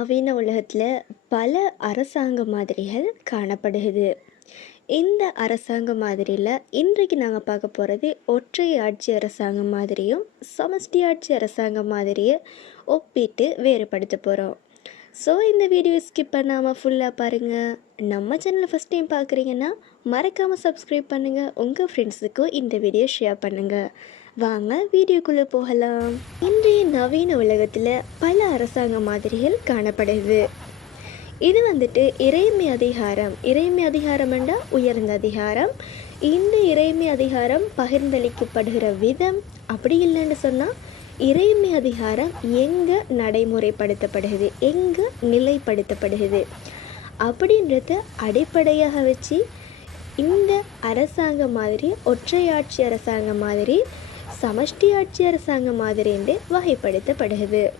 நவீன உலகத்தில் பல அரசாங்க மாதிரிகள் காணப்படுகிறது. இந்த அரசாங்க மாதிரியில் இன்றைக்கு நாங்கள் பார்க்க போகிறது ஒற்றை ஆட்சி அரசாங்கம் மாதிரியும் சமஷ்டி ஆட்சி அரசாங்கம் மாதிரியும் ஒப்பிட்டு வேறுபடுத்த போகிறோம் ஸோ இந்த வீடியோ ஸ்கிப் பண்ணாமல் ஃபுல்லாக பாருங்கள் நம்ம சேனலை ஃபஸ்ட் டைம் பார்க்குறீங்கன்னா மறக்காமல் சப்ஸ்கிரைப் பண்ணுங்கள் உங்கள் ஃப்ரெண்ட்ஸுக்கும் இந்த வீடியோ ஷேர் பண்ணுங்கள் வாங்க வீடியோக்குள்ளே போகலாம். இன்றைய நவீன உலகத்தில் பல அரசாங்க மாதிரிகள் காணப்படுது. இது வந்துட்டு இறைமை அதிகாரம். இறைமை அதிகாரம் என்றால் உயர்ந்த அதிகாரம். இந்த இறைமை அதிகாரம் பகிர்ந்தளிக்கப்படுகிற விதம் அப்படி இல்லைன்னு சொன்னால் இறைமை அதிகாரம் எங்கே நடைமுறைப்படுத்தப்படுகிறது? எங்கே நிலைப்படுத்தப்படுகிறது? அப்படின்றத அடிப்படையாக வச்சு இந்த அரசாங்கம் மாதிரி ஒற்றையாட்சி அரசாங்கம் மாதிரி சமஷ்டி ஆட்சி அரசாங்கம் மாதிரின்னு வகைப்படுத்தப்படுகிறது.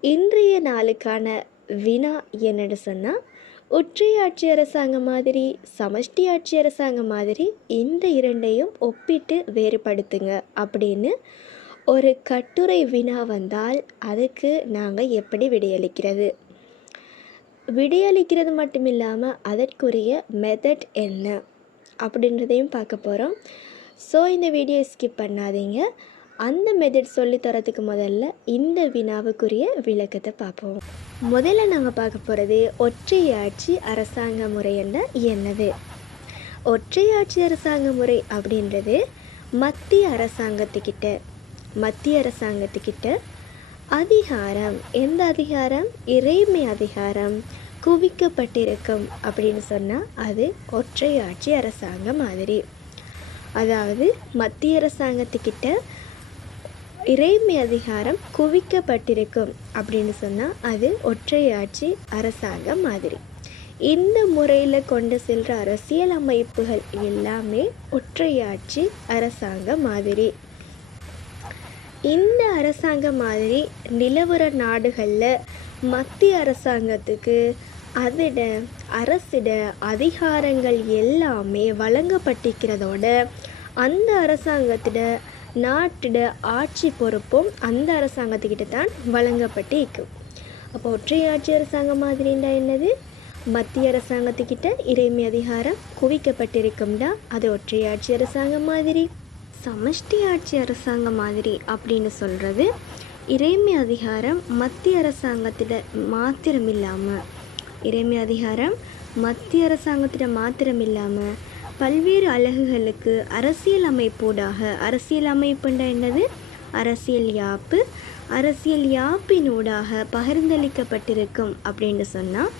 இன்றைய நாளுக்கான வினா என்னன்னு சொன்னால் ஒற்றையாட்சி அரசாங்கம் மாதிரி சமஷ்டி ஆட்சி அரசாங்கம் மாதிரி இந்த இரண்டையும் ஒப்பிட்டு வேறுபடுத்துங்க அப்படின்னு ஒரு கட்டுரை வினா வந்தால் அதுக்கு நாங்கள் எப்படி விடையளிக்கிறது? விடையளிக்கிறது மட்டும் இல்லாமல் அதற்குரிய மெத்தட் என்ன? அப்படின்றதையும் பார்க்க போகிறோம் ஸோ இந்த வீடியோ ஸ்கிப் பண்ணாதீங்க. அந்த மெத்தட் சொல்லி தரத்துக்கு முதல்ல இந்த வினாவுக்குரிய விளக்கத்தை பார்ப்போம். முதல்ல நாங்கள் பார்க்க போகிறது ஒற்றையாட்சி அரசாங்க முறை என்னது? ஒற்றையாட்சி அரசாங்க முறை அப்படின்றது மத்திய அரசாங்கத்துக்கிட்ட மத்திய அரசாங்கத்துக்கிட்ட அதிகாரம். எந்த அதிகாரம்? இறைமை அதிகாரம். குவிக்கப்பட்டிருக்கும் அப்படின்னு சொன்னால் அது ஒற்றையாட்சி அரசாங்கம் மாதிரி. அதாவது மத்திய அரசாங்கத்துக்கிட்ட இறைமை அதிகாரம் குவிக்கப்பட்டிருக்கும் அப்படின்னு சொன்னால் அது ஒற்றையாட்சி அரசாங்கம் மாதிரி. இந்த முறையில் கொண்டு செல்கிற அரசியல் அமைப்புகள் எல்லாமே ஒற்றையாட்சி அரசாங்க மாதிரி. இந்த அரசாங்க மாதிரி நிலவர நாடுகளில் மத்திய அரசாங்கத்துக்கு அதோட அரசிட அதிகாரங்கள் எல்லாமே வழங்கப்பட்டிருக்கிறதோட அந்த அரசாங்கத்திட நாட்டிட ஆட்சி பொறுப்பும் அந்த அரசாங்கத்துக்கிட்ட தான் வழங்கப்பட்டு இருக்கும் அப்போ ஒற்றையாட்சி அரசாங்கம் மாதிரிண்டா என்னது? மத்திய அரசாங்கத்துக்கிட்ட இறைமை அதிகாரம் குவிக்கப்பட்டிருக்கும்டா. அது ஒற்றை ஆட்சி அரசாங்கம் மாதிரி. சமஷ்டி ஆட்சி அரசாங்கம் மாதிரி அப்படின்னு சொல்கிறது இறைமை அதிகாரம் மத்திய அரசாங்கத்திட மாத்திரம் இல்லாமல் இறைமை அதிகாரம் மத்திய அரசாங்கத்திட மாத்திரம் இல்லாமல் பல்வேறு அலகுகளுக்கு அரசியல் அமைப்போடாக அரசியல் அமைப்புண்டா என்னது? அரசியல் யாப்பு. அரசியல் யாப்பினூடாக பகிர்ந்தளிக்கப்பட்டிருக்கும் அப்படின்னு சொன்னால்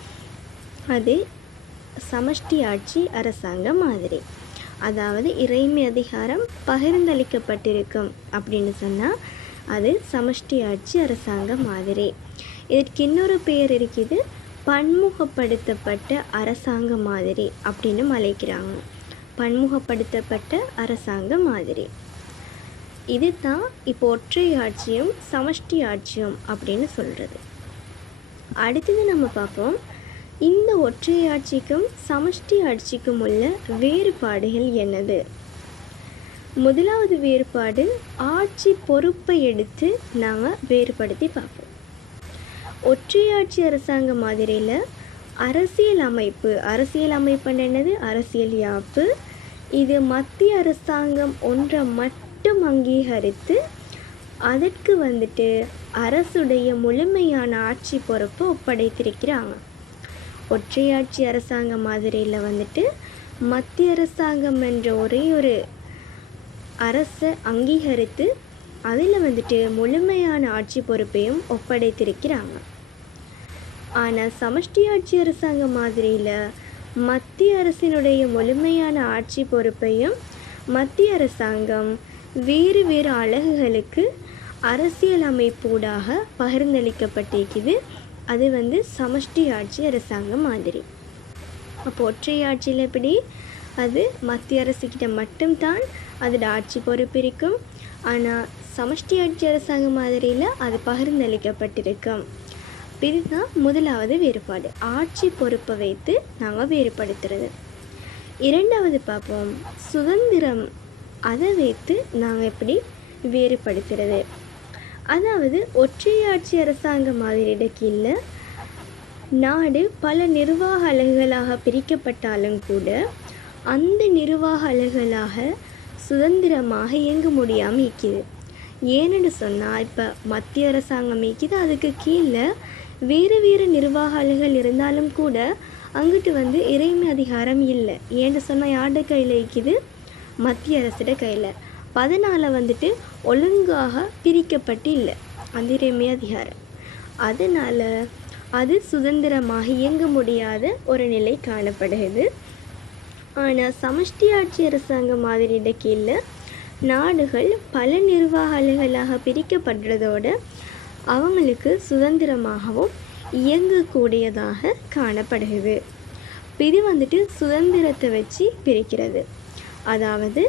அது சமஷ்டி ஆட்சி அரசாங்கம் மாதிரி. அதாவது இறைமை அதிகாரம் பகிர்ந்தளிக்கப்பட்டிருக்கும் அப்படின்னு சொன்னால் அது சமஷ்டி ஆட்சி அரசாங்கம் மாதிரி. இதற்கு இன்னொரு பெயர் இருக்குது பன்முகப்படுத்தப்பட்ட அரசாங்க மாதிரி அப்படின்னு அழைக்கிறாங்க. பன்முகப்படுத்தப்பட்ட அரசாங்க மாதிரி. இது தான் இப்போ ஒற்றை ஆட்சியும் சமஷ்டி ஆட்சியும் அப்படின்னு சொல்கிறது அடுத்தது நம்ம பார்ப்போம். இந்த ஒற்றை ஆட்சிக்கும் சமஷ்டி ஆட்சிக்கும் உள்ள வேறுபாடுகள் என்னது? முதலாவது வேறுபாடு ஆட்சி பொறுப்பை எடுத்து நாங்கள் வேறுபடுத்தி பார்ப்போம். ஒற்றையாட்சி அரசாங்க மாதிரியில் அரசியல் அமைப்பு அரசியல் அமைப்புன்னு என்னது? அரசியல் யாப்பு இது மத்திய அரசாங்கம் ஒன்றை மட்டும் அங்கீகரித்து அதற்கு வந்துட்டு அரசுடைய முழுமையான ஆட்சி பொறுப்பு ஒப்படைத்திருக்கிறாங்க. ஒற்றையாட்சி அரசாங்க மாதிரியில் வந்துட்டு மத்திய அரசாங்கம் என்ற ஒரே ஒரு அரசை அங்கீகரித்து அதில் வந்துட்டு முழுமையான ஆட்சி பொறுப்பையும் ஒப்படைத்திருக்கிறாங்க. ஆனால் சமஷ்டி ஆட்சி அரசாங்கம் மாதிரியில் மத்திய அரசினுடைய முழுமையான ஆட்சி பொறுப்பையும் மத்திய அரசாங்கம் வேறு வேறு அலகுகளுக்கு அரசியல் அமைப்பூடாக பகிர்ந்தளிக்கப்பட்டிருக்குது. அது வந்து சமஷ்டி ஆட்சி அரசாங்கம் மாதிரி. அப்போ ஒற்றை ஆட்சியில் எப்படி? அது மத்திய அரசுக்கிட்ட மட்டும்தான் அதோட ஆட்சி பொறுப்பு இருக்கும். ஆனால் சமஷ்டி ஆட்சி அரசாங்கம் மாதிரியில் அது பகிர்ந்தளிக்கப்பட்டிருக்கும். இதுதான் முதலாவது வேறுபாடு. ஆட்சி பொறுப்பை வைத்து நாங்கள் வேறுபடுத்துறது. இரண்டாவது பார்ப்போம். சுதந்திரம் அதை வைத்து நாங்கள் எப்படி வேறுபடுத்துறது? அதாவது ஒற்றையாட்சி அரசாங்கம் மாதிரி கீழே நாடு பல நிர்வாக அலகுகளாக பிரிக்கப்பட்டாலும் கூட அந்த நிர்வாக அலகுகளாக சுதந்திரமாக இயங்க முடியாமல் இருக்குது ஏன்னு சொன்னால் இப்போ மத்திய அரசாங்கம் இருக்குது அதுக்கு கீழே வேறு வேறு நிர்வாக அலகுகள் இருந்தாலும் கூட அங்கிட்டு வந்து இறைமை அதிகாரம் இல்லை. ஏன்னு சொன்னால் யார்ட கையில் இருக்குது? மத்திய அரசிட கையில். அதனால் வந்துட்டு ஒழுங்காக பிரிக்கப்பட்டு இல்லை. அந்த இறைமை அதிகாரம். அதனால் அது சுதந்திரமாக இயங்க முடியாத ஒரு நிலை காணப்படுகிறது. ஆனால் சமஷ்டி ஆட்சி அரசாங்கம் மாதிரிட கீழே நாடுகள் பல நிர்வாக அலைகளாக பிரிக்கப்படுறதோடு அவங்களுக்கு சுதந்திரமாகவும் இயங்கக்கூடியதாக காணப்படுகிறது. இது வந்துட்டு சுதந்திரத்தை வச்சு பிரிக்கிறது. அதாவது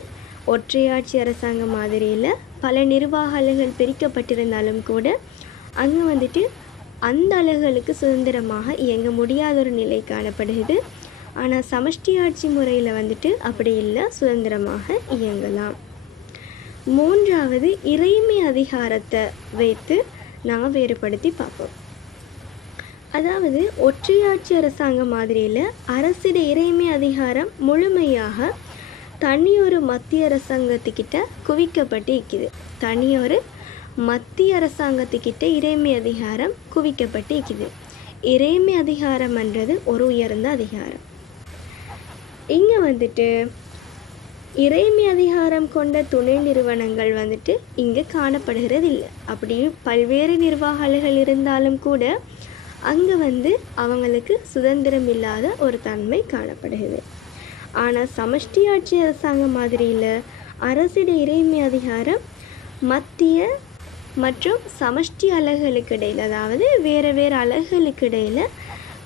ஒற்றையாட்சி அரசாங்கம் மாதிரியில் பல நிர்வாக அலுவல்கள் பிரிக்கப்பட்டிருந்தாலும் கூட அங்கே வந்துட்டு அந்த அலகுகளுக்கு சுதந்திரமாக இயங்க முடியாத ஒரு நிலை காணப்படுகிறது. ஆனால் சமஷ்டி ஆட்சி முறையில் வந்துட்டு அப்படி இல்லை சுதந்திரமாக இயங்கலாம். மூன்றாவது இறைமை அதிகாரத்தை வைத்து நாங்கள் வேறுபடுத்தி பார்ப்போம். அதாவது ஒற்றையாட்சி அரசாங்கம் மாதிரியில் அரசிட இறைமை அதிகாரம் முழுமையாக தனியொரு மத்திய அரசாங்கத்துக்கிட்ட குவிக்கப்பட்டு இருக்குது. தனியொரு மத்திய அரசாங்கத்துக்கிட்ட இறைமை அதிகாரம் குவிக்கப்பட்டு இருக்குது. இறைமை அதிகாரம்ன்றது ஒரு உயர்ந்த அதிகாரம். இங்கே வந்துட்டு இறைமை அதிகாரம் கொண்ட துணை நிறுவனங்கள் வந்துட்டு இங்கே காணப்படுகிறது இல்லை அப்படி பல்வேறு நிர்வாகங்கள் இருந்தாலும் கூட அங்கே வந்து அவங்களுக்கு சுதந்திரம் இல்லாத ஒரு தன்மை காணப்படுகிறது. ஆனால் சமஷ்டி ஆட்சி அரசாங்கம் மாதிரியில் அரசிட இறைமை அதிகாரம் மத்திய மற்றும் சமஷ்டி அலகுகளுக்கு இடையில் அதாவது வேறு வேறு அலகுகளுக்கு இடையில்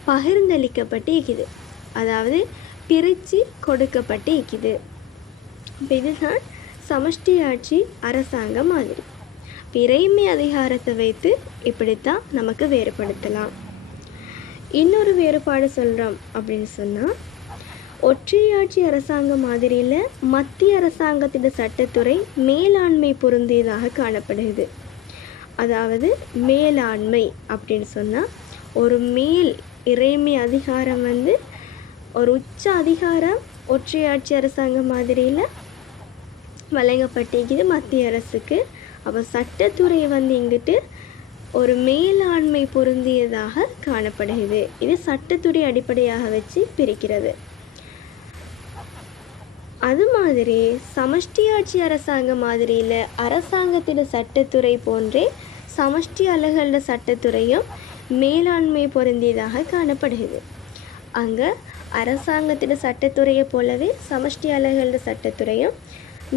பகிர்ந்தளிக்கப்பட்டு இருக்குது அதாவது பிரித்து கொடுக்கப்பட்டு இருக்குது இப்போ இதுதான் சமஷ்டி ஆட்சி அரசாங்கம் மாதிரி இறைமை அதிகாரத்தை வைத்து இப்படித்தான் நமக்கு வேறுபடுத்தலாம். இன்னொரு வேறுபாடு சொல்கிறோம் அப்படின்னு சொன்னால் ஒற்றையாட்சி அரசாங்கம் மாதிரியில் மத்திய அரசாங்கத்திட சட்டத்துறை மேலாண்மை பொருந்தியதாக காணப்படுகிறது. அதாவது மேலாண்மை அப்படின்னு சொன்னால் ஒரு மேல் இறைமை அதிகாரம் வந்து ஒரு உச்ச அதிகாரம் ஒற்றையாட்சி அரசாங்கம் மாதிரியில் வழங்கப்பட்டிருக்குது மத்திய அரசுக்கு. அப்போ சட்டத்துறை வந்து இங்கிட்டு ஒரு மேலாண்மை பொருந்தியதாக காணப்படுகிறது. இது சட்டத்துறை அடிப்படையாக வச்சு பிரிக்கிறது. அது மாதிரி சமஷ்டி ஆட்சி அரசாங்கம் மாதிரியில் அரசாங்கத்தின் சட்டத்துறை போன்றே சமஷ்டி அலகல்ல சட்டத்துறையும் மேலாண்மை பொருந்தியதாக காணப்படுகிறது. அங்கே அரசாங்கத்தின் சட்டத்துறையை போலவே சமஷ்டி அலகல்ல சட்டத்துறையும்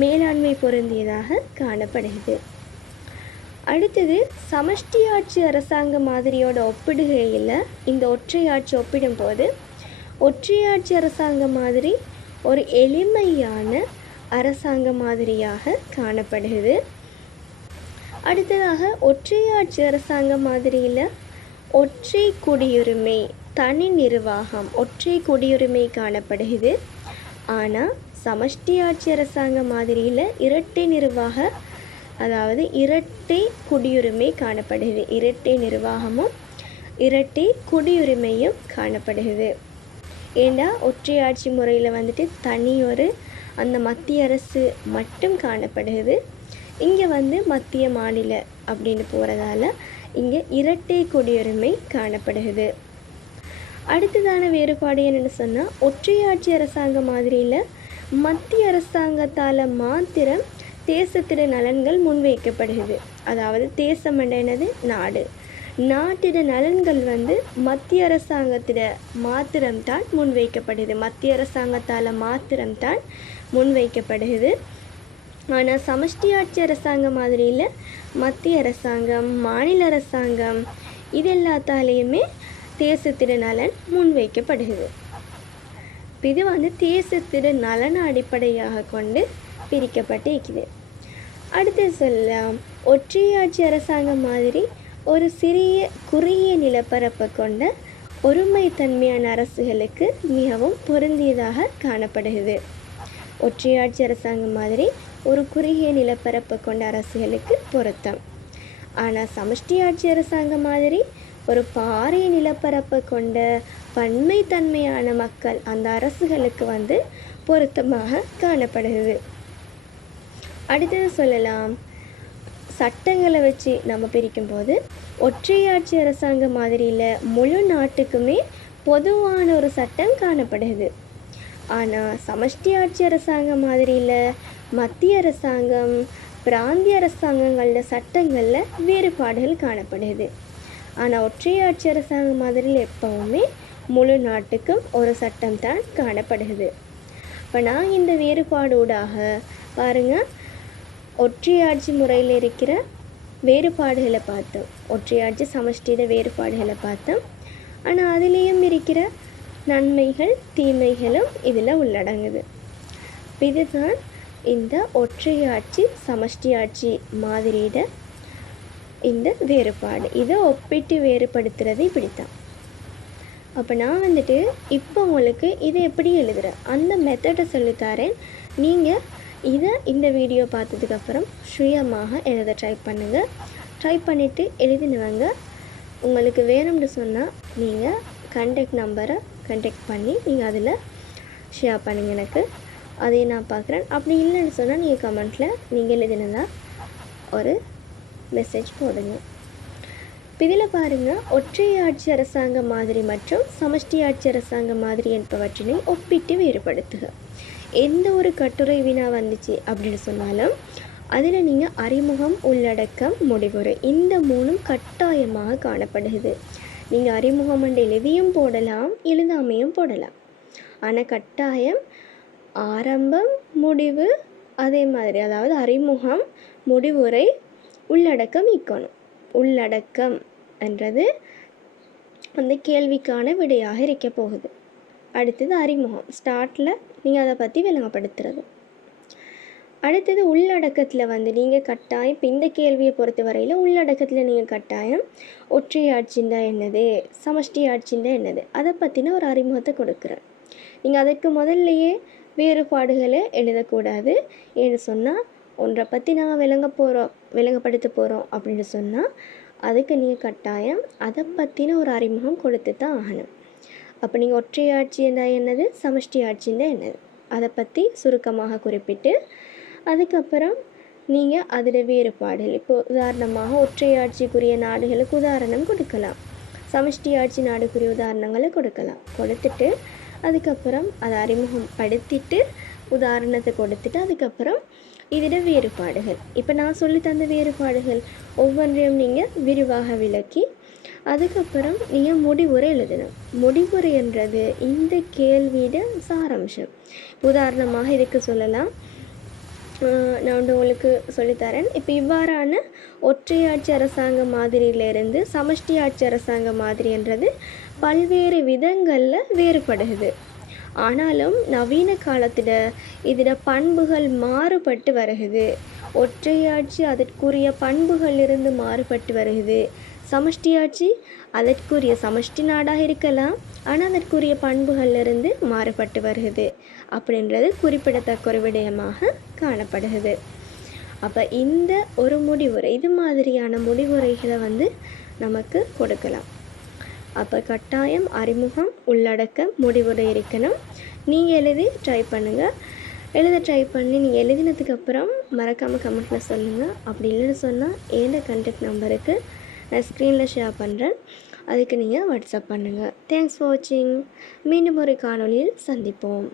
மேலாண்மை பொருந்தியதாக காணப்படுகிறது. அடுத்தது சமஷ்டி ஆட்சி அரசாங்க மாதிரியோட ஒப்பிடுகையில் இந்த ஒற்றையாட்சி ஒப்பிடும்போது ஒற்றையாட்சி அரசாங்க மாதிரி ஒரு எளிமையான அரசாங்க மாதிரியாக காணப்படுகிறது. அடுத்ததாக ஒற்றையாட்சி அரசாங்க மாதிரியில் ஒற்றை குடியுரிமை தனி நிர்வாகம் ஒற்றை குடியுரிமை காணப்படுகிறது. ஆனால் சமஷ்டி ஆட்சி அரசாங்க மாதிரியில் இரட்டை நிர்வாக அதாவது இரட்டை குடியுரிமை காணப்படுகிறது. இரட்டை நிர்வாகமும் இரட்டை குடியுரிமையும் காணப்படுகிறது. ஏண்டா ஒற்றையாட்சி முறையில் வந்துட்டு தனி ஒரு அந்த மத்திய அரசு மட்டும் காணப்படுகிறது. இங்கே வந்து மத்திய மாநில அப்படின்னு போகிறதால இங்கே இரட்டை குடியுரிமை காணப்படுகிறது. அடுத்ததான வேறுபாடு என்னென்னு சொன்னால் ஒற்றையாட்சி அரசாங்க மாதிரியில் மத்திய அரசாங்கத்தால் மாத்திரம் தேசத்திட நலன்கள் முன்வைக்கப்படுகிறது. அதாவது தேசம் என்னது? நாடு. நாட்டிட நலன்கள் வந்து மத்திய அரசாங்கத்திட மாத்திரம்தான் முன்வைக்கப்படுது. மத்திய அரசாங்கத்தால் மாத்திரம்தான் முன்வைக்கப்படுகிறது. ஆனால் சமஷ்டி ஆட்சி அரசாங்கம் மாதிரியில் மத்திய அரசாங்கம் மாநில அரசாங்கம் இது எல்லாத்தாலேயுமே தேசத்திட நலன் முன்வைக்கப்படுகிறது. இது வந்து தேசத்திட நலன் அடிப்படையாக கொண்டு பிரிக்கப்பட்டு இருக்குது அடுத்து சொல்லலாம். ஒற்றையாட்சி அரசாங்கம் மாதிரி ஒரு சிறிய குறுகிய நிலப்பரப்பை கொண்ட ஒருமைத்தன்மையான அரசுகளுக்கு மிகவும் பொருந்தியதாக காணப்படுகிறது. ஒற்றையாட்சி அரசாங்கம் மாதிரி ஒரு குறுகிய நிலப்பரப்பை கொண்ட அரசுகளுக்கு பொருத்தம். ஆனால் சமஷ்டி ஆட்சி அரசாங்கம் மாதிரி ஒரு பாரிய நிலப்பரப்பை கொண்ட பன்மைத்தன்மையான மக்கள் அந்த அரசுகளுக்கு வந்து பொருத்தமாக காணப்படுகிறது. அடுத்தது சொல்லலாம். சட்டங்களை வச்சு நம்ம பிரிக்கும்போது ஒற்றையாட்சி அரசாங்கம் மாதிரியில் முழு நாட்டுக்குமே பொதுவான ஒரு சட்டம் காணப்படுகிறது. ஆனால் சமஷ்டி ஆட்சி அரசாங்கம் மாதிரியில் மத்திய அரசாங்கம் பிராந்திய அரசாங்கங்களில் சட்டங்களில் வேறுபாடுகள் காணப்படுது ஆனால் ஒற்றையாட்சி அரசாங்கம் மாதிரியில் எப்போவுமே முழு நாட்டுக்கும் ஒரு சட்டம் தான் காணப்படுகிறது. இப்போ நான் இந்த வேறுபாடூடாக பாருங்கள் ஒற்றையாட்சி முறையில் இருக்கிற வேறுபாடுகளை பார்த்தோம். ஒற்றையாட்சி சமஷ்டியிட வேறுபாடுகளை பார்த்தோம். ஆனால் அதுலேயும் இருக்கிற நன்மைகள் தீமைகளும் இதில் உள்ளடங்குது. இதுதான் இந்த ஒற்றையாட்சி சமஷ்டி ஆட்சி மாதிரியிட இந்த வேறுபாடு. இதை ஒப்பிட்டு வேறுபடுத்துறது இப்படித்தான். அப்போ நான் வந்துட்டு இப்போ உங்களுக்கு இதை எப்படி எழுதுகிறேன் அந்த மெத்தடை சொல்லித்தரேன் நீங்கள் இதை இந்த வீடியோ பார்த்ததுக்கப்புறம் சுயமாக எழுத ட்ரை பண்ணுங்கள் ட்ரை பண்ணிவிட்டு எழுதினவங்க உங்களுக்கு வேணும்னு சொன்னால் நீங்கள் கண்டெக்ட் நம்பரை கண்டெக்ட் பண்ணி நீங்கள் அதில் ஷேர் பண்ணுங்கள் எனக்கு. அதையே நான் பார்க்குறேன். அப்படி இல்லைன்னு சொன்னால் நீங்கள் கமெண்ட்டில் நீங்கள் எழுதினதா ஒரு மெசேஜ் போடுங்க. இதில் பாருங்கள் ஒற்றை ஆட்சி அரசாங்க மாதிரி மற்றும் சமஷ்டி ஆட்சி அரசாங்க மாதிரி என்பவற்றினை ஒப்பிட்டு வேறுபடுத்துக. எந்த ஒரு கட்டுரை வினா வந்துச்சு அப்படின்னு சொன்னாலும் அதில் நீங்கள் அறிமுகம் உள்ளடக்கம் முடிவுரை இந்த மூணும் கட்டாயமாக காணப்படுகிறது. நீங்கள் அறிமுகம் என்ற எழுதியும் போடலாம் எழுதாமையும் போடலாம். ஆனால் கட்டாயம் ஆரம்பம் முடிவு அதே மாதிரி அதாவது அறிமுகம் முடிவுரை உள்ளடக்கம் இக்கணும். உள்ளடக்கம் என்றது அந்த கேள்விக்கான விடையாக இருக்க போகுது. அடுத்தது அறிமுகம். ஸ்டார்ட்டில் நீங்கள் அதை பற்றி விளங்கப்படுத்துறது. அடுத்தது உள்ளடக்கத்தில் வந்து நீங்கள் கட்டாயம் இப்போ இந்த கேள்வியை பொறுத்த வரையில் உள்ளடக்கத்தில் நீங்கள் கட்டாயம் ஒற்றை ஆட்சிந்தா என்னது சமஷ்டி ஆட்சிந்தா என்னது அதை பற்றின ஒரு அறிமுகத்தை கொடுக்குறேன். நீங்கள் அதற்கு முதல்லையே வேறுபாடுகளை எழுதக்கூடாது. ஏன்னு சொன்னால் ஒன்றை பற்றி நாங்கள் விளங்க போகிறோம் விளங்கப்படுத்த போகிறோம் அப்படின்னு சொன்னால் அதுக்கு நீங்கள் கட்டாயம் அதை பற்றின ஒரு அறிமுகம் கொடுத்து தான் ஆகணும். அப்போ நீங்கள் ஒற்றை ஆட்சி இருந்தால் என்னது? சமஷ்டி ஆட்சி இருந்தால் என்னது? அதை பற்றி சுருக்கமாக குறிப்பிட்டு அதுக்கப்புறம் நீங்கள் அதில் வேறுபாடுகள். இப்போ உதாரணமாக ஒற்றை ஆட்சிக்குரிய நாடுகளுக்கு உதாரணம் கொடுக்கலாம். சமஷ்டி ஆட்சி நாடுக்குரிய உதாரணங்களை கொடுக்கலாம். கொடுத்துட்டு அதுக்கப்புறம் அதை அறிமுகம் படுத்திட்டு உதாரணத்தை கொடுத்துட்டு அதுக்கப்புறம் இதில் வேறுபாடுகள். இப்போ நான் சொல்லி தந்த வேறுபாடுகள் ஒவ்வொன்றையும் நீங்கள் விரிவாக விளக்கி அதுக்கப்புறம் நீங்கள் முடிவுரை எழுதணும். முடிவுரைன்றது இந்த கேள்வியோட சாராம்சம். உதாரணமாக இதுக்கு சொல்லலாம். நான் வந்து உங்களுக்கு சொல்லித்தரேன். இப்போ இவ்வாறான ஒற்றையாட்சி அரசாங்க மாதிரியிலிருந்து சமஷ்டி ஆட்சி அரசாங்க மாதிரின்றது பல்வேறு விதங்களில் வேறுபடுகிறது. ஆனாலும் நவீன காலத்தில் இதில் பண்புகள் மாறுபட்டு வருகுது ஒற்றையாட்சி அதற்குரிய பண்புகள் இருந்து மாறுபட்டு வருகுது சமஷ்டியாட்சி அதற்குரிய சமஷ்டி நாடாக இருக்கலாம் ஆனால் அதற்குரிய பண்புகளிலிருந்து மாறுபட்டு வருகிறது. அப்படின்றது குறிப்பிடத்தக்க ஒரு விடயமாக காணப்படுகிறது. அப்போ இந்த ஒரு முடிவுரை இது மாதிரியான முடிவுரைகளை வந்து நமக்கு கொடுக்கலாம். அப்போ கட்டாயம் அறிமுகம் உள்ளடக்க முடிவுரை இருக்கணும். நீங்கள் எழுதி ட்ரை பண்ணுங்கள் எழுத ட்ரை பண்ணி நீங்கள் எழுதினதுக்கப்புறம் மறக்காமல் கமெண்ட்டில் சொல்லுங்கள் அப்படி இல்லைன்னு சொன்னால் ஏந்த கண்டெக்ட் நம்பருக்கு நான் ஸ்க்ரீனில் ஷேர் பண்ணுறேன் அதுக்கு நீங்கள் வாட்ஸ்அப் பண்ணுங்கள் தேங்க்ஸ் ஃபார் வாட்சிங் மீண்டும் ஒரு காணொளியில் சந்திப்போம்.